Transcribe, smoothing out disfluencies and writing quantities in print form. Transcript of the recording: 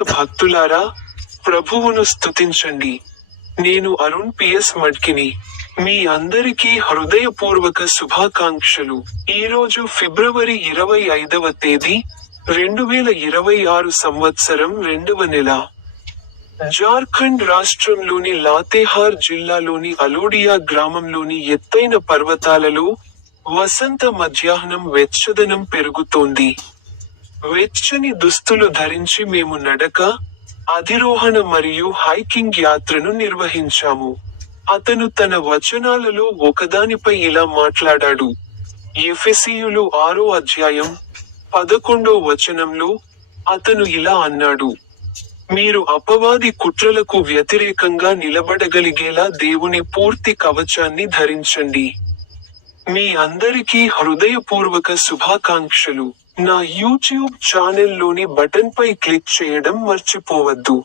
భక్తులారా, ప్రభువును స్తుతించండి. నేను అరుణ్ పిఎస్ మడ్కిని. మీ అందరికీ హృదయపూర్వక శుభాకాంక్షలు. ఈరోజు ఫిబ్రవరి 25వ తేదీ, 2026 సంవత్సరం 2వ నెల. జార్ఖండ్ రాష్ట్రంలోని లాతేహార్ జిల్లాలోని అలోడియా గ్రామంలోని ఎత్తైన పర్వతాలలో, వసంత మధ్యాహ్నం వెచ్చదనం పెరుగుతోంది. వెచ్చని దుస్తులు ధరించి మేము నడక, అధిరోహణ మరియు హైకింగ్ యాత్రను నిర్వహించాము. అతను తన వచనాలలో ఒకదానిపై ఇలా మాట్లాడాడు. ఎఫెసీయులు 6వ అధ్యాయం, 11వ వచనంలో, అతను ఇలా అన్నాడు: మీరు అపవాది కుట్రలకు వ్యతిరేకంగా నిలబడగలిగేలా దేవుని పూర్తి కవచాన్ని ధరించండి. మీ అందరికీ హృదయపూర్వక శుభాకాంక్షలు. నా యూట్యూబ్ ఛానెల్లోని బటన్పై క్లిక్ చేయడం మర్చిపోవద్దు.